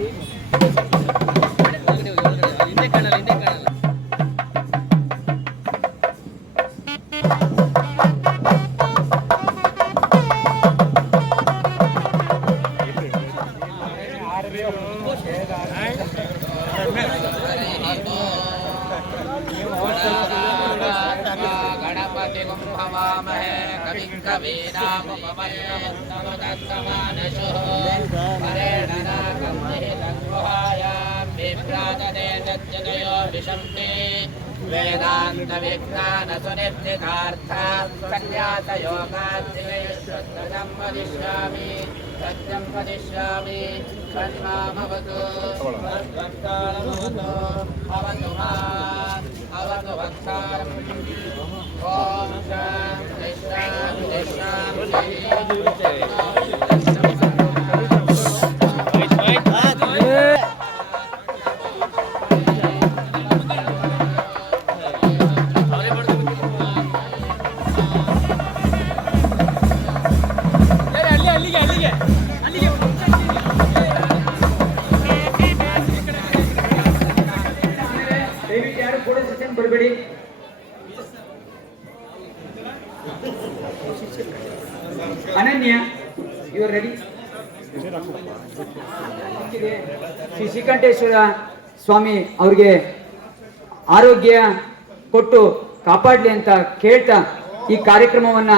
ಹಿಂದೆ बिभ्राजते तज्जतयो विशन्ति वेदान्तविज्ञानसुनिश्चितार्था सन्न्यासयोगाद्दिवयुष्वद्गतं वदिष्यामि सत्यं वदिष्यामि सन्मामवतु भगवत्कालमवतु भवतु माम् अवतु भक्तारम् ॐ शान्ति शान्ति शान्तिः ವೆಂಕಟೇಶ್ವರ ಸ್ವಾಮಿ ಅವ್ರಿಗೆ ಆರೋಗ್ಯ ಕೊಟ್ಟು ಕಾಪಾಡಲಿ ಅಂತ ಕೇಳ್ತಾ ಈ ಕಾರ್ಯಕ್ರಮವನ್ನ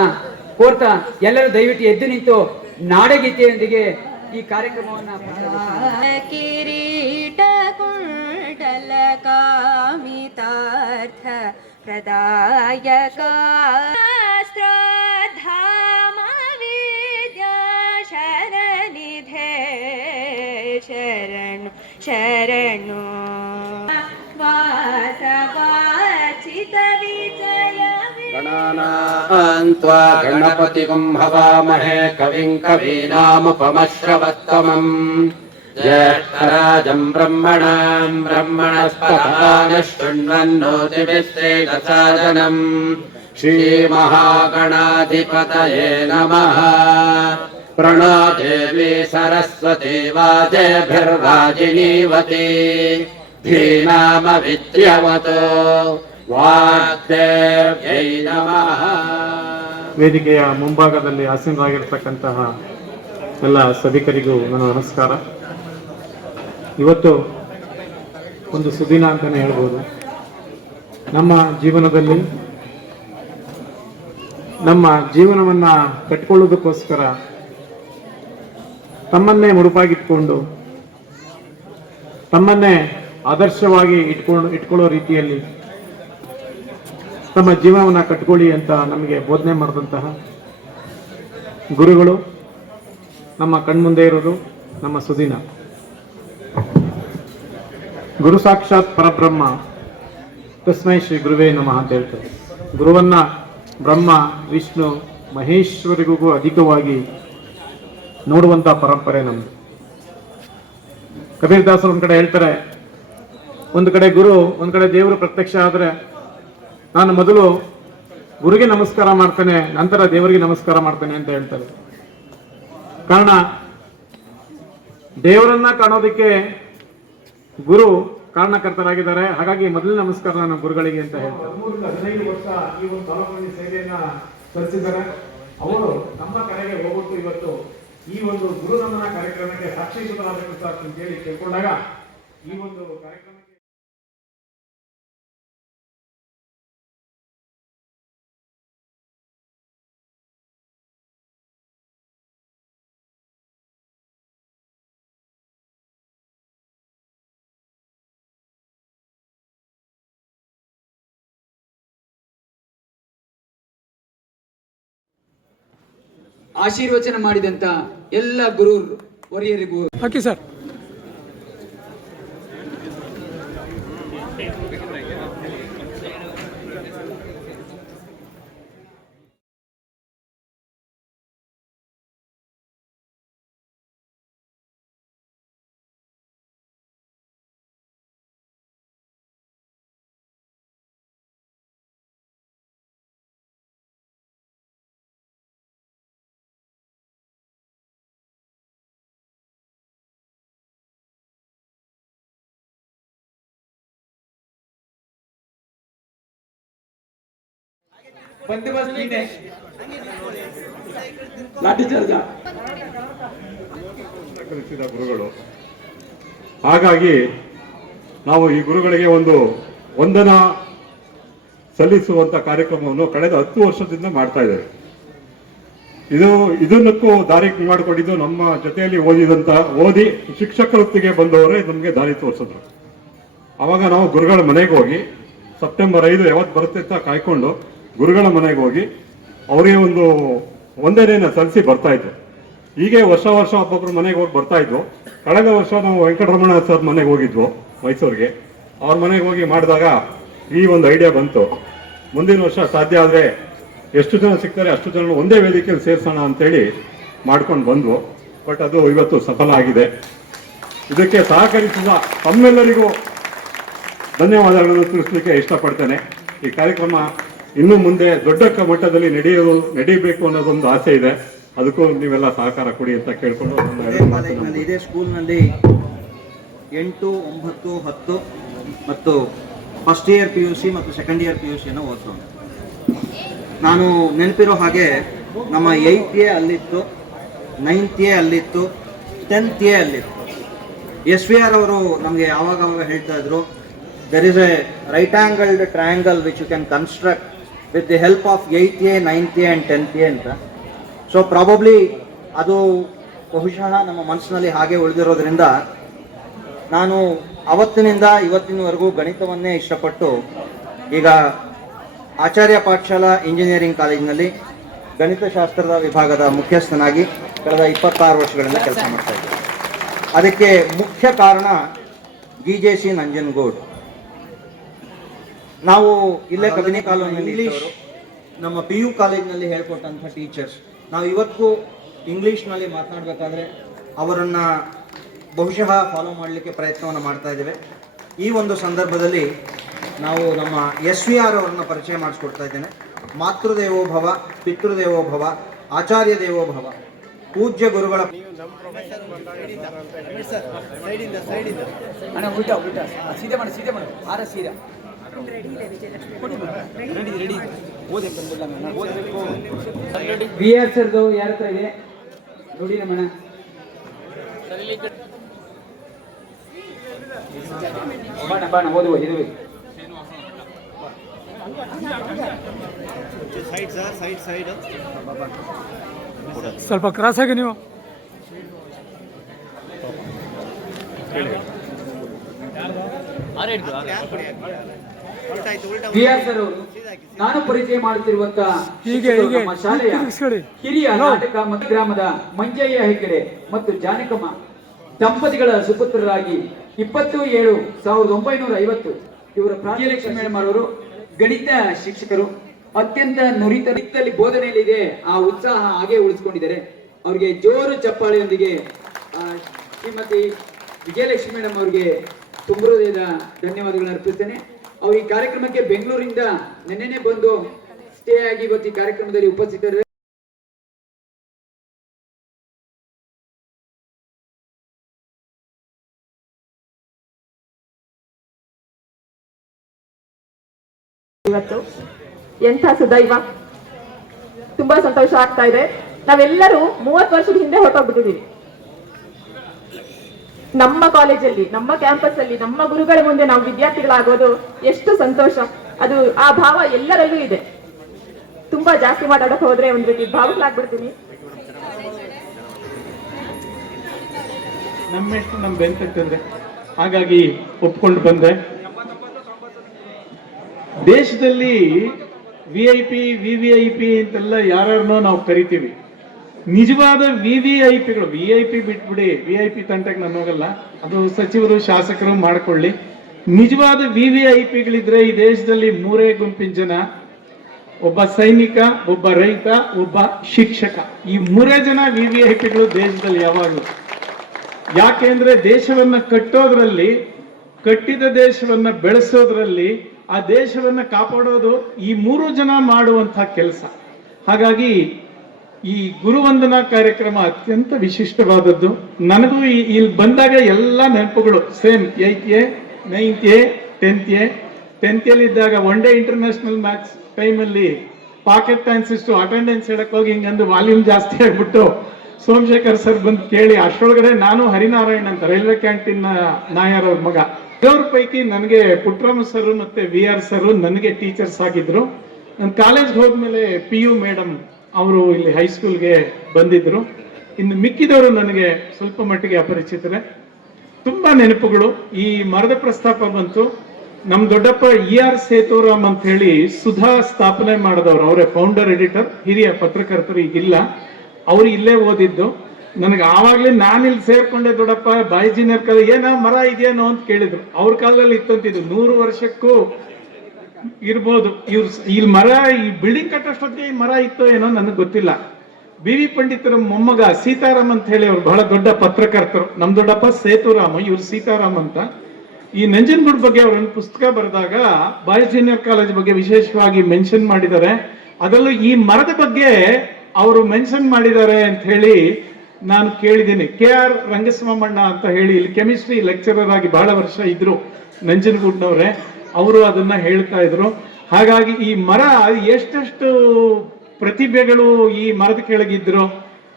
ಕೋರ್ತಾ ಎಲ್ಲರೂ ದಯವಿಟ್ಟು ಎದ್ದು ನಿಂತು ನಾಡಗೀತೆಯೊಂದಿಗೆ ಈ ಕಾರ್ಯಕ್ರಮವನ್ನ ಕಿರೀಟ ಕುಂಡಲ ವಿದ್ಯಾ ಶರ विजय गणानान्त्वा गणपतिगुं हवामहे कविं कवीनामुपमश्रवत्तमम्। ज्येष्ठराजम् ब्रह्मणाम् ब्रह्मणस्पदानः शृण्वन्नोतिभिश्रेदसादनम् श्रीमहागणाधिपतये नमः प्रणो देवी सरस्वती वाजेभिर्वाजिनीवती धीनामविद्यवतो वाग्देव्यै नमः ವೇದಿಕೆಯ ಮುಂಭಾಗದಲ್ಲಿ ಆಸೀನರಾಗಿರ್ತಕ್ಕಂತಹ ಎಲ್ಲ ಸಭಿಕರಿಗೂ ನನ್ನ ನಮಸ್ಕಾರ ಇವತ್ತು ಒಂದು ಸುದಿನ ಅಂತಲೇ ಹೇಳ್ಬೋದು ನಮ್ಮ ಜೀವನದಲ್ಲಿ ನಮ್ಮ ಜೀವನವನ್ನ ಕಟ್ಕೊಳ್ಳೋದಕ್ಕೋಸ್ಕರ ತಮ್ಮನ್ನೇ ಮುಡುಪಾಗಿಟ್ಕೊಂಡು, ತಮ್ಮನ್ನೇ ಆದರ್ಶವಾಗಿ ಇಟ್ಕೊಂಡು ಇಟ್ಕೊಳ್ಳೋ ರೀತಿಯಲ್ಲಿ ತಮ್ಮ ಜೀವವನ್ನು ಕಟ್ಕೊಳ್ಳಿ ಅಂತ ನಮಗೆ ಬೋಧನೆ ಮಾಡಿದಂತಹ ಗುರುಗಳು ನಮ್ಮ ಕಣ್ಮುಂದೆ ಇರೋದು ನಮ್ಮ ಸುದಿನ. ಗುರು ಸಾಕ್ಷಾತ್ ಪರಬ್ರಹ್ಮ. ತಸ್ಮೈ ಶ್ರೀ ಗುರುವೇ ನಮಃ ಅಂತ ಹೇಳ್ತಾರೆ. ಗುರುವನ್ನ ಬ್ರಹ್ಮ, ವಿಷ್ಣು, ಮಹೇಶ್ವರಿಗೂ ಅಧಿಕವಾಗಿ ನೋಡುವಂತ ಪರಂಪರೆ ನಮ್ದು. ಕಬೀರ್ ದಾಸರು ಒಂದ್ ಕಡೆ ಹೇಳ್ತಾರೆ, ಒಂದು ಕಡೆ ಗುರು, ಒಂದ್ ಕಡೆ ದೇವರು ಪ್ರತ್ಯಕ್ಷ ಆದ್ರೆ ನಾನು ಮೊದಲು ಗುರುಗೆ ನಮಸ್ಕಾರ ಮಾಡ್ತೇನೆ, ನಂತರ ದೇವರಿಗೆ ನಮಸ್ಕಾರ ಮಾಡ್ತೇನೆ ಅಂತ ಹೇಳ್ತಾರೆ. ಕಾರಣ, ದೇವರನ್ನ ಕಾಣೋದಕ್ಕೆ ಗುರು ಕಾರಣಕರ್ತರಾಗಿದ್ದಾರೆ, ಹಾಗಾಗಿ ಮೊದಲು ನಮಸ್ಕಾರ ನಾನು ಗುರುಗಳಿಗೆ ಅಂತ ಹೇಳ್ತಾರೆ. ಅವರು ನಮ್ಮ ಕಡೆಗೆ ಹೋಗ್ಬಿಟ್ಟು ಇವತ್ತು ಈ ಒಂದು ಗುರುನಂದನ ಕಾರ್ಯಕ್ರಮಕ್ಕೆ ಸರ್ ಅಂತ ಹೇಳಿ ಕೇಳ್ಕೊಂಡಾಗ ಈ ಒಂದು ಕಾರ್ಯಕ್ರಮ ಆಶೀರ್ವಚನ ಮಾಡಿದಂತ ಎಲ್ಲ ಗುರು ವರಿಯರಿಗೂ. ಗುರುಗಳು. ಹಾಗಾಗಿ ನಾವು ಈ ಗುರುಗಳಿಗೆ ಒಂದು ವಂದನ ಸಲ್ಲಿಸುವಂತ ಕಾರ್ಯಕ್ರಮವನ್ನು ಕಳೆದ ಹತ್ತು ವರ್ಷದಿಂದ ಮಾಡ್ತಾ ಇದ್ದಾರೆ ಇದು ಇದನ್ನಕ್ಕೂ ದಾರಿ ಮಾಡಿಕೊಂಡಿದ್ದು ನಮ್ಮ ಜೊತೆಯಲ್ಲಿ ಓದಿದಂತ ಓದಿ ಶಿಕ್ಷಕ ವೃತ್ತಿಗೆ ಬಂದವರೇ ನಮಗೆ ದಾರಿ ತೋರಿಸಿದ್ರು. ಅವಾಗ ನಾವು ಗುರುಗಳ ಮನೆಗೆ ಹೋಗಿ ಸೆಪ್ಟೆಂಬರ್ ಐದು ಯಾವತ್ತು ಬರುತ್ತೆ ಅಂತ ಕಾಯ್ಕೊಂಡು ಗುರುಗಳ ಮನೆಗೆ ಹೋಗಿ ಅವರಿಗೆ ಒಂದು ಒಂದೇನೇನ ಸಲ್ಲಿಸಿ ಬರ್ತಾ ಇದ್ರು. ಹೀಗೆ ವರ್ಷ ವರ್ಷ ಒಬ್ಬೊಬ್ಬರು ಮನೆಗೆ ಹೋಗಿ ಬರ್ತಾ ಇದ್ವು ಕಳೆದ ವರ್ಷ ನಾವು ವೆಂಕಟರಮಣ ಸರ್ ಮನೆಗೆ ಹೋಗಿದ್ವು ಮೈಸೂರಿಗೆ. ಅವ್ರ ಮನೆಗೆ ಹೋಗಿ ಮಾಡಿದಾಗ ಈ ಒಂದು ಐಡಿಯಾ ಬಂತು. ಮುಂದಿನ ವರ್ಷ ಸಾಧ್ಯ ಆದರೆ ಎಷ್ಟು ಜನ ಸಿಗ್ತಾರೆ ಅಷ್ಟು ಜನ ಒಂದೇ ವೇದಿಕೆಯಲ್ಲಿ ಸೇರಿಸೋಣ ಅಂತೇಳಿ ಮಾಡ್ಕೊಂಡು ಬಂದ್ವು. ಬಟ್ ಅದು ಇವತ್ತು ಸಫಲ ಆಗಿದೆ. ಇದಕ್ಕೆ ಸಹಕರಿಸಿದ ತಮ್ಮೆಲ್ಲರಿಗೂ ಧನ್ಯವಾದಗಳನ್ನು ತಿಳಿಸ್ಲಿಕ್ಕೆ ಇಷ್ಟಪಡ್ತೇನೆ. ಈ ಕಾರ್ಯಕ್ರಮ ಇನ್ನು ಮುಂದೆ ದೊಡ್ಡ ಮಟ್ಟದಲ್ಲಿ ನಡೆಯೋದು ನಡೀಬೇಕು ಅನ್ನೋದೊಂದು ಆಸೆ ಇದೆ. ಅದಕ್ಕೂ ನೀವೆಲ್ಲ ಸಹಕಾರ ಕೊಡಿ ಅಂತ ಕೇಳ್ಕೊಂಡು ಕಾಲೇಜಿನಲ್ಲಿ ಇದೇ ಸ್ಕೂಲ್ನಲ್ಲಿ ಎಂಟು ಒಂಬತ್ತು ಹತ್ತು ಮತ್ತು first year P U C ಮತ್ತು ಸೆಕೆಂಡ್ ಇಯರ್ ಪಿ ಯು ಸಿಯನ್ನು ಓದ್ತವನು ನಾನು ನೆನಪಿರೋ ಹಾಗೆ ನಮ್ಮ ಏಯ್ತ್ ಎ ಅಲ್ಲಿತ್ತು ನೈನ್ತ್ ಎ ಅಲ್ಲಿತ್ತು ಟೆಂತ್ ಎ ಅಲ್ಲಿತ್ತು. ಎಸ್ ವಿ ಆರ್ ಅವರು ನಮಗೆ ಯಾವಾಗ ಅವಾಗ ಹೇಳ್ತಾ ಇದ್ರು there is a right angled triangle which you can construct with the help of eighth A ninth A and tenth A ಅಂತ. ಸೊ ಪ್ರಾಬಬ್ಲಿ ಅದು ಬಹುಶಃ ನಮ್ಮ ಮನಸ್ಸಿನಲ್ಲಿ ಹಾಗೆ ಉಳಿದಿರೋದ್ರಿಂದ ನಾನು ಅವತ್ತಿನಿಂದ ಇವತ್ತಿನವರೆಗೂ ಗಣಿತವನ್ನೇ ಇಷ್ಟಪಟ್ಟು ಈಗ ಆಚಾರ್ಯ ಪಾಠಶಾಲಾ ಇಂಜಿನಿಯರಿಂಗ್ ಕಾಲೇಜಿನಲ್ಲಿ ಗಣಿತಶಾಸ್ತ್ರದ ವಿಭಾಗದ ಮುಖ್ಯಸ್ಥನಾಗಿ ಕಳೆದ ಇಪ್ಪತ್ತಾರು ವರ್ಷಗಳಿಂದ ಕೆಲಸ ಮಾಡ್ತಾ ಇದ್ದೆ ಅದಕ್ಕೆ ಮುಖ್ಯ ಕಾರಣ ಬಿ ಜೆ ಸಿ ನಂಜನಗೂಡ್. ನಾವು ಇಲ್ಲೇ ಕಬಿನಿ ಕಾಲೋನಿಯಲ್ಲಿ ಇಂಗ್ಲಿಷ್ ನಮ್ಮ ಪಿ ಯು ಕಾಲೇಜಿನಲ್ಲಿ ಹೇಳ್ಕೊಟ್ಟಂಥ ಟೀಚರ್ಸ್ ನಾವು ಇವತ್ತು ಇಂಗ್ಲೀಷ್ನಲ್ಲಿ ಮಾತನಾಡಬೇಕಾದ್ರೆ ಅವರನ್ನು ಬಹುಶಃ ಫಾಲೋ ಮಾಡಲಿಕ್ಕೆ ಪ್ರಯತ್ನವನ್ನು ಮಾಡ್ತಾ ಇದ್ದೇವೆ. ಈ ಒಂದು ಸಂದರ್ಭದಲ್ಲಿ ನಾವು ನಮ್ಮ ಎಸ್ ವಿ ಆರ್ ಅವರನ್ನು ಪರಿಚಯ ಮಾಡಿಸ್ಕೊಡ್ತಾ ಇದ್ದೇನೆ. ಮಾತೃದೇವೋಭವ ಪಿತೃದೇವೋಭವ ಆಚಾರ್ಯ ದೇವೋಭವ ಪೂಜ್ಯ ಗುರುಗಳ ಸೀದೆ ಮಾಡಿ ಸೀದೆ ಮಾಡು ಆರ ಸೀದಾ ವಿ ಆರ್ ಸರ್ದು ಯಾರ ಹತ್ರ ಇದೆ? ನೋಡಿ ನಮ್ಮಣ್ಣ. ಬಾಣ ಬಾಣ ಓದುವ ಇದು ಸ್ವಲ್ಪ ಕ್ರಾಸ್ ಆಗಿ ನೀವು. ವಿ ಅವರು ನಾನು ಪರಿಚಯ ಮಾಡುತ್ತಿರುವಂತ ಹೀಗೆ, ನಮ್ಮ ಶಾಲೆಯ. ಹಿರಿಯ ನಾಟಕ ಮತ್ತು ಗ್ರಾಮದ ಮಂಜಯ್ಯ ಹೆಗ್ಗಡೆ ಮತ್ತು ಜಾನಕಮ್ಮ ದಂಪತಿಗಳ ಸುಪುತ್ರರಾಗಿ ಇಪ್ಪತ್ತು ಏಳು ಸಾವಿರದ ಒಂಬೈನೂರ ಐವತ್ತು ಇವರ ಪ್ರಾಜ್ಯಲಕ್ಷ್ಮಿ ಮೇಡಮ್ ಅವರು ಗಣಿತ ಶಿಕ್ಷಕರು ಅತ್ಯಂತ ನುರಿತ ನಿತ್ತಲ್ಲಿ ಬೋಧನೆಯಲ್ಲಿ ಇದೆ ಆ ಉತ್ಸಾಹ ಹಾಗೆ ಉಳಿಸ್ಕೊಂಡಿದ್ದಾರೆ. ಅವರಿಗೆ ಜೋರು ಚಪ್ಪಾಳೆಯೊಂದಿಗೆ ಆ, ಶ್ರೀಮತಿ ವಿಜಯಲಕ್ಷ್ಮಿ ಮೇಡಮ್ ಅವರಿಗೆ ತುಂಬ ಹೃದಯದ ಧನ್ಯವಾದಗಳನ್ನು ಅರ್ಪಿಸ್ತೇನೆ. ಅವರು ಈ ಕಾರ್ಯಕ್ರಮಕ್ಕೆ ಬೆಂಗಳೂರಿಂದ ನಿನ್ನೆನೆ ಬಂದು ಸ್ಟೇ ಆಗಿ ಇವತ್ತು ಈ ಕಾರ್ಯಕ್ರಮದಲ್ಲಿ ಉಪಸ್ಥಿತರು ಇವತ್ತು ಎಂಥ ಸುದೈವ. ತುಂಬಾ ಸಂತೋಷ ಆಗ್ತಾ ಇದೆ. ನಾವೆಲ್ಲರೂ ಮೂವತ್ತು ವರ್ಷದ ಹಿಂದೆ ಹೊರಟೋಗ್ಬಿಟ್ಟಿದೀವಿ ನಮ್ಮ ಕಾಲೇಜಲ್ಲಿ, ನಮ್ಮ ಕ್ಯಾಂಪಸ್ ಅಲ್ಲಿ ನಮ್ಮ ಗುರುಗಳ ಮುಂದೆ ನಾವು ವಿದ್ಯಾರ್ಥಿಗಳಾಗೋದು ಎಷ್ಟು ಸಂತೋಷ. ಅದು ಆ ಭಾವ ಎಲ್ಲರಲ್ಲೂ ಇದೆ. ತುಂಬಾ ಜಾಸ್ತಿ ಮಾತಾಡಕ್ ಹೋದ್ರೆ ಒಂದ್ ರೀತಿ ಭಾವಗಳಾಗ್ಬಿಡ್ತೀನಿ ನಮ್ಮೆಷ್ಟು ನಮ್ಮ ಬೆಂತಂದ್ರೆ ಹಾಗಾಗಿ ಒಪ್ಕೊಂಡು ಬಂದೆ. ದೇಶದಲ್ಲಿ V I P V V I P ಅಂತೆಲ್ಲ ಯಾರನ್ನೋ ನಾವು ಕರಿತೀವಿ. ನಿಜವಾದ ವಿ ವಿ ಐ ಪಿಗಳು ವಿ ಐ ಪಿ ಬಿಟ್ಬಿಡಿ ವಿ ಐ ಪಿ ತಂಟಕ್ಕೆ ನಾನು ಹೋಗಲ್ಲ ಅದು ಸಚಿವರು, ಶಾಸಕರು ಮಾಡ್ಕೊಳ್ಳಿ. ನಿಜವಾದ ವಿ ವಿ ಐ ಪಿಗಳಿದ್ರೆ ಈ ದೇಶದಲ್ಲಿ ಮೂರೇ ಗುಂಪಿನ ಜನ. ಒಬ್ಬ ಸೈನಿಕ, ಒಬ್ಬ ರೈತ, ಒಬ್ಬ ಶಿಕ್ಷಕ. ಈ ಮೂರೇ ಜನ ವಿ ವಿ ಐ ಪಿಗಳು ದೇಶದಲ್ಲಿ ಯಾವಾಗಲೂ. ಯಾಕೆಂದ್ರೆ ದೇಶವನ್ನ ಕಟ್ಟೋದ್ರಲ್ಲಿ, ಕಟ್ಟಿದ ದೇಶವನ್ನ ಬೆಳೆಸೋದ್ರಲ್ಲಿ, ಆ ದೇಶವನ್ನ ಕಾಪಾಡೋದು ಈ ಮೂರು ಜನ ಮಾಡುವಂತಹ ಕೆಲಸ. ಹಾಗಾಗಿ ಈ ಗುರುವಂದನಾ ಕಾರ್ಯಕ್ರಮ ಅತ್ಯಂತ ವಿಶಿಷ್ಟವಾದದ್ದು. ನನಗೂ ಇಲ್ಲಿ ಬಂದಾಗ ಎಲ್ಲ ನೆನಪುಗಳು same eighth A ninth A tenth A tenth ಇದ್ದಾಗ ಒನ್ ಡೇ ಇಂಟರ್ನ್ಯಾಷನಲ್ ಮ್ಯಾಚ್ ಟೈಮಲ್ಲಿ ಪಾಕೆಟ್ ಇಷ್ಟು ಅಟೆಂಡೆನ್ಸ್ ಹೇಳಕ್ ಹೋಗಿ ಹಿಂಗಂದು ವಾಲ್ಯೂಮ್ ಜಾಸ್ತಿ ಆಗ್ಬಿಟ್ಟು ಸೋಮಶೇಖರ್ ಸರ್ ಬಂದು ಕೇಳಿ, ಅಷ್ಟರೊಳಗಡೆ ನಾನು ಹರಿನಾರಾಯಣ್ ಅಂತ ರೈಲ್ವೆ ಕ್ಯಾಂಟೀನ್ ನಾಯರ್ ಅವ್ರ ಮಗ. ಇವ್ರ ಪೈಕಿ ನನಗೆ ಪುಟ್ರಾಮ ಸರ್ ಮತ್ತೆ ವಿ ಆರ್ ಸರ್ ನನಗೆ ಟೀಚರ್ಸ್ ಆಗಿದ್ರು. ನಾನು ಕಾಲೇಜ್ಗೆ ಹೋದ್ಮೇಲೆ ಪಿ ಯು ಮೇಡಮ್ ಅವರು ಇಲ್ಲಿ ಹೈಸ್ಕೂಲ್ಗೆ ಬಂದಿದ್ರು. ಇನ್ನು ಮಿಕ್ಕಿದವರು ನನಗೆ ಸ್ವಲ್ಪ ಮಟ್ಟಿಗೆ ಅಪರಿಚಿತರೆ. ತುಂಬಾ ನೆನಪುಗಳು. ಈ ಮರದ ಪ್ರಸ್ತಾಪ ಬಂತು. ನಮ್ ದೊಡ್ಡಪ್ಪ ಇ ಆರ್ ಸೇತುರಾಮ್ ಅಂತ ಹೇಳಿ ಸುಧಾ ಸ್ಥಾಪನೆ ಮಾಡಿದವರು. ಅವರೇ ಫೌಂಡರ್ ಎಡಿಟರ್ ಹಿರಿಯ ಪತ್ರಕರ್ತರು ಈಗಿಲ್ಲ. ಅವ್ರು ಇಲ್ಲೇ ಓದಿದ್ದು. ನನಗೆ ಆವಾಗಲೇ ನಾನು ಇಲ್ಲಿ ಸೇರ್ಕೊಂಡೆ ದೊಡ್ಡಪ್ಪ ಬಾಯಿಜಿನ ಕಾಲ ಏನ ಮರ ಇದೆಯೇನೋ ಅಂತ ಕೇಳಿದ್ರು. ಅವ್ರ ಕಾಲದಲ್ಲಿ ಇತ್ತಂತಿದ್ದು. ನೂರು ವರ್ಷಕ್ಕೂ ಇರ್ಬೋದು. ಇವ್ರು ಇಲ್ಲಿ ಮರ, ಈ ಬಿಲ್ಡಿಂಗ್ ಕಟ್ಟೋಷ್ಟೊತ್ತಿಗೆ ಈ ಮರ ಇತ್ತೋ ಏನೋ ನನಗೆ ಗೊತ್ತಿಲ್ಲ. ಬಿ ವಿ ಪಂಡಿತರ ಮೊಮ್ಮಗ ಸೀತಾರಾಮ್ ಅಂತ ಹೇಳಿ ಅವ್ರು ಬಹಳ ದೊಡ್ಡ ಪತ್ರಕರ್ತರು. ನಮ್ಮ ದೊಡ್ಡಪ್ಪ ಸೇತುರಾಮ, ಇವ್ರು ಸೀತಾರಾಮ್ ಅಂತ. ಈ ನಂಜನಗೂಡ್ ಬಗ್ಗೆ ಅವ್ರ ಒಂದು ಪುಸ್ತಕ ಬರೆದಾಗ ಬಾಯ್ ಜೂನಿಯರ್ ಕಾಲೇಜ್ ಬಗ್ಗೆ ವಿಶೇಷವಾಗಿ ಮೆನ್ಷನ್ ಮಾಡಿದ್ದಾರೆ. ಅದರಲ್ಲೂ ಈ ಮರದ ಬಗ್ಗೆ ಅವರು ಮೆನ್ಷನ್ ಮಾಡಿದ್ದಾರೆ ಅಂತ ಹೇಳಿ ನಾನು ಕೇಳಿದ್ದೀನಿ. ಕೆ ಆರ್ ರಂಗಸ್ವಾಮಣ್ಣ ಅಂತ ಹೇಳಿ ಇಲ್ಲಿ ಕೆಮಿಸ್ಟ್ರಿ ಲೆಕ್ಚರರ್ ಆಗಿ ಬಹಳ ವರ್ಷ ಇದ್ರು ನಂಜನಗೂಡ್ನವ್ರೆ ಅವರು ಅದನ್ನ ಹೇಳ್ತಾ ಇದ್ರು. ಹಾಗಾಗಿ ಈ ಮರ ಎಷ್ಟೆಷ್ಟು ಪ್ರತಿಭೆಗಳು ಈ ಮರದ ಕೆಳಗಿದ್ರು,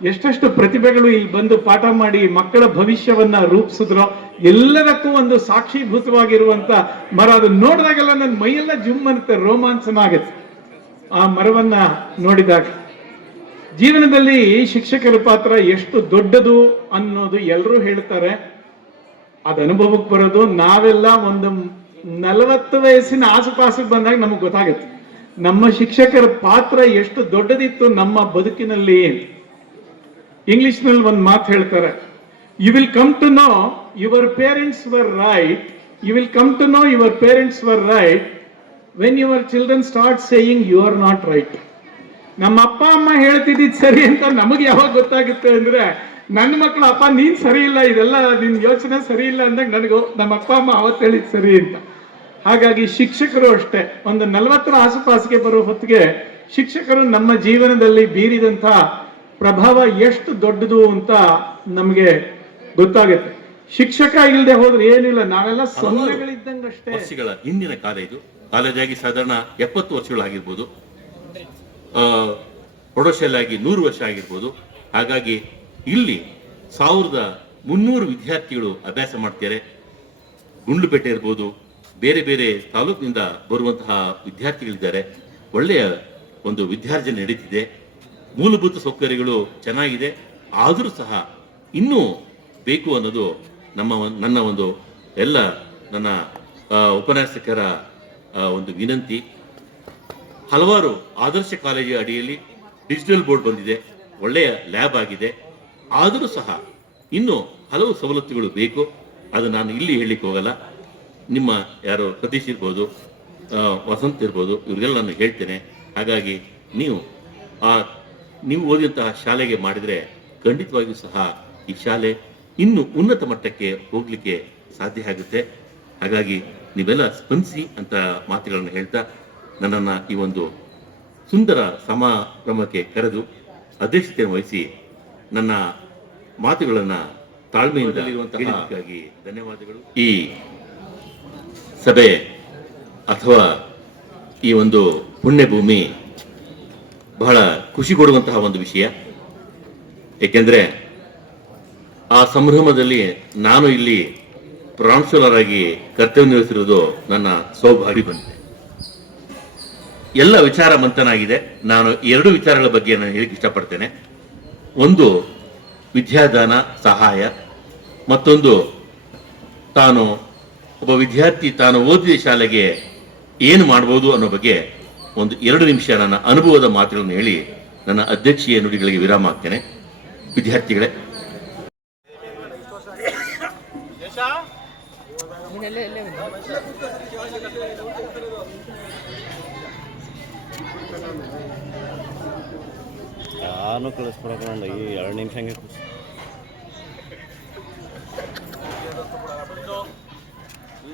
ಎಷ್ಟೆಷ್ಟು ಪ್ರತಿಭೆಗಳು ಇಲ್ಲಿ ಬಂದು ಪಾಠ ಮಾಡಿ ಮಕ್ಕಳ ಭವಿಷ್ಯವನ್ನ ರೂಪಿಸಿದ್ರು, ಎಲ್ಲದಕ್ಕೂ ಒಂದು ಸಾಕ್ಷೀಭೂತವಾಗಿರುವಂತ ಮರ. ಅದನ್ನ ನೋಡಿದಾಗೆಲ್ಲ ನನ್ನ ಮೈಯೆಲ್ಲ ಜುಮ್ ಅನ್ನುತ್ತೆ, ರೋಮಾಂಚನ ಆಗುತ್ತೆ. ಆ ಮರವನ್ನ ನೋಡಿದಾಗ ಜೀವನದಲ್ಲಿ ಶಿಕ್ಷಕರ ಪಾತ್ರ ಎಷ್ಟು ದೊಡ್ಡದು ಅನ್ನೋದು ಎಲ್ಲರೂ ಹೇಳ್ತಾರೆ. ಅದ ಅನುಭವಕ್ಕೆ ಬರೋದು, ನಾವೆಲ್ಲ ಒಂದು ನಲವತ್ತು ವಯಸ್ಸಿನ ಆಸುಪಾಸಿಗೆ ಬಂದಾಗ ನಮಗೆ ಗೊತ್ತಾಗುತ್ತೆ. ನಮ್ಮ ಶಿಕ್ಷಕರ ಪಾತ್ರ ಎಷ್ಟು ದೊಡ್ಡದಿತ್ತು ನಮ್ಮ ಬದುಕಿನಲ್ಲಿ. ಇಂಗ್ಲಿಷ್ನಲ್ಲಿ ಒಂದು ಮಾತು ಹೇಳ್ತಾರೆ you will come to know your parents were right you will come to know your parents were right when your children start saying you are not right ನಮ್ಮ ಅಪ್ಪ, ಅಮ್ಮ ಹೇಳ್ತಿದ್ದಿದ್ ಸರಿ ಅಂತ ನಮಗೆ ಯಾವಾಗ ಗೊತ್ತಾಗುತ್ತೆ ಅಂದ್ರೆ, ನನ್ನ ಮಕ್ಕಳು ಅಪ್ಪ, ನೀನ್ ಸರಿ ಇಲ್ಲ, ಇದೆಲ್ಲ ನಿನ್ ಯೋಚನೆ ಸರಿ ಇಲ್ಲ ಅಂದಾಗ ನನಗೂ ನಮ್ಮ ಅಪ್ಪ, ಅಮ್ಮ ಅವತ್ತು ಹೇಳಿದ್ ಸರಿ ಅಂತ. ಹಾಗಾಗಿ ಶಿಕ್ಷಕರು ಅಷ್ಟೇ. ಒಂದು ನಲವತ್ತರ ಆಸುಪಾಸಿಗೆ ಬರೋ ಹೊತ್ತಿಗೆ ಶಿಕ್ಷಕರು ನಮ್ಮ ಜೀವನದಲ್ಲಿ ಬೀರಿದಂತ ಪ್ರಭಾವ ಎಷ್ಟು ದೊಡ್ಡದು ಅಂತ ನಮಗೆ ಗೊತ್ತಾಗುತ್ತೆ. ಶಿಕ್ಷಕ ಇಲ್ಲದೆ ಹೋದ್ರೆ ಏನಿಲ್ಲ ನಾವೆಲ್ಲ ಸೊನ್ನೆಗಳಿದ್ದಂಗಷ್ಟೇ. ವರ್ಷಗಳ ಹಿಂದಿನ ಕಾಲ ಇದು. ಕಾಲೇಜಾಗಿ ಸಾಧಾರಣ ಎಪ್ಪತ್ತು ವರ್ಷಗಳಾಗಿರ್ಬೋದು. ಆ, ಪ್ರೌಢಶಾಲೆಯಾಗಿ ನೂರು ವರ್ಷ ಆಗಿರ್ಬೋದು. ಹಾಗಾಗಿ ಇಲ್ಲಿ ಸಾವಿರದ ಮುನ್ನೂರು ವಿದ್ಯಾರ್ಥಿಗಳು ಅಭ್ಯಾಸ ಮಾಡ್ತಾರೆ ಗುಂಡ್ಲುಪೇಟೆ ಇರ್ಬೋದು ಬೇರೆ ಬೇರೆ ತಾಲೂಕಿನಿಂದ ಬರುವಂತಹ ವಿದ್ಯಾರ್ಥಿಗಳಿದ್ದಾರೆ. ಒಳ್ಳೆಯ ಒಂದು ವಿದ್ಯಾರ್ಜನೆ ನಡೀತಿದೆ. ಮೂಲಭೂತ ಸೌಕರ್ಯಗಳು ಚೆನ್ನಾಗಿದೆ. ಆದರೂ ಸಹ ಇನ್ನೂ ಬೇಕು ಅನ್ನೋದು ನಮ್ಮ ನನ್ನ ಒಂದು, ಎಲ್ಲ ನನ್ನ ಉಪನ್ಯಾಸಕರ ಒಂದು ವಿನಂತಿ. ಹಲವಾರು ಆದರ್ಶ ಕಾಲೇಜು ಅಡಿಯಲ್ಲಿ ಡಿಜಿಟಲ್ ಬೋರ್ಡ್ ಬಂದಿದೆ. ಒಳ್ಳೆಯ ಲ್ಯಾಬ್ ಆಗಿದೆ. ಆದರೂ ಸಹ ಇನ್ನೂ ಹಲವು ಸವಲತ್ತುಗಳು ಬೇಕು. ಅದು ನಾನು ಇಲ್ಲಿ ಹೇಳಲಿಕ್ಕೆ ಹೋಗಲ್ಲ. ನಿಮ್ಮ ಯಾರು ಸತೀಶ್ ಇರ್ಬೋದು ವಸಂತ್ ಇರ್ಬೋದು ಇವರಿಗೆಲ್ಲ ನಾನು ಹೇಳ್ತೇನೆ. ಹಾಗಾಗಿ ನೀವು ಆ ನೀವು ಓದಿದಂತಹ ಶಾಲೆಗೆ ಮಾಡಿದರೆ ಖಂಡಿತವಾಗಿಯೂ ಸಹ ಈ ಶಾಲೆ ಇನ್ನು ಉನ್ನತ ಮಟ್ಟಕ್ಕೆ ಹೋಗಲಿಕ್ಕೆ ಸಾಧ್ಯ ಆಗುತ್ತೆ. ಹಾಗಾಗಿ ನೀವೆಲ್ಲ ಸ್ಪಂದಿಸಿ ಅಂತ ಮಾತುಗಳನ್ನು ಹೇಳ್ತಾ ನನ್ನನ್ನು ಈ ಒಂದು ಸುಂದರ ಸಮಾರಂಭಕ್ಕೆ ಕರೆದು ಅಧ್ಯಕ್ಷತೆ ವಹಿಸಿ ನನ್ನ ಮಾತುಗಳನ್ನು ತಾಳ್ಮೆಯಿಂದ ಧನ್ಯವಾದಗಳು. ಈ ಸಭೆ ಅಥವಾ ಈ ಒಂದು ಪುಣ್ಯಭೂಮಿ ಬಹಳ ಖುಷಿ ಕೊಡುವಂತಹ ಒಂದು ವಿಷಯ. ಏಕೆಂದರೆ ಆ ಸಂಭ್ರಮದಲ್ಲಿ ನಾನು ಇಲ್ಲಿ ಪ್ರಾಂಶುಲರಾಗಿ ಕರ್ತವ್ಯ ನಿರ್ವಹಿಸಿರುವುದು ನನ್ನ ಸೌಭಾಗ್ಯ ಬಂದಿದೆ. ಎಲ್ಲ ವಿಚಾರ ಮಂಥನಾಗಿದೆ. ನಾನು ಎರಡು ವಿಚಾರಗಳ ಬಗ್ಗೆ ನಾನು ಹೇಳಿಕ್ಕೆ ಇಷ್ಟಪಡ್ತೇನೆ. ಒಂದು ವಿದ್ಯಾದಾನ, ಸಹಾಯ. ಮತ್ತೊಂದು ತಾನು ಒಬ್ಬ ವಿದ್ಯಾರ್ಥಿ ತಾನು ಓದಿದ ಶಾಲೆಗೆ ಏನು ಮಾಡಬಹುದು ಅನ್ನೋ ಬಗ್ಗೆ ಒಂದು ಎರಡು ನಿಮಿಷ ನನ್ನ ಅನುಭವದ ಮಾತುಗಳನ್ನು ಹೇಳಿ ನನ್ನ ಅಧ್ಯಕ್ಷೀಯ ನುಡಿಗಳಿಗೆ ವಿರಾಮ ಆಗ್ತೇನೆ ವಿದ್ಯಾರ್ಥಿಗಳೇ. ನಾನು ಕಳಿಸ್ಬಿಡೋಕೆ ಎರಡು ನಿಮಿಷ ಹಂಗೆ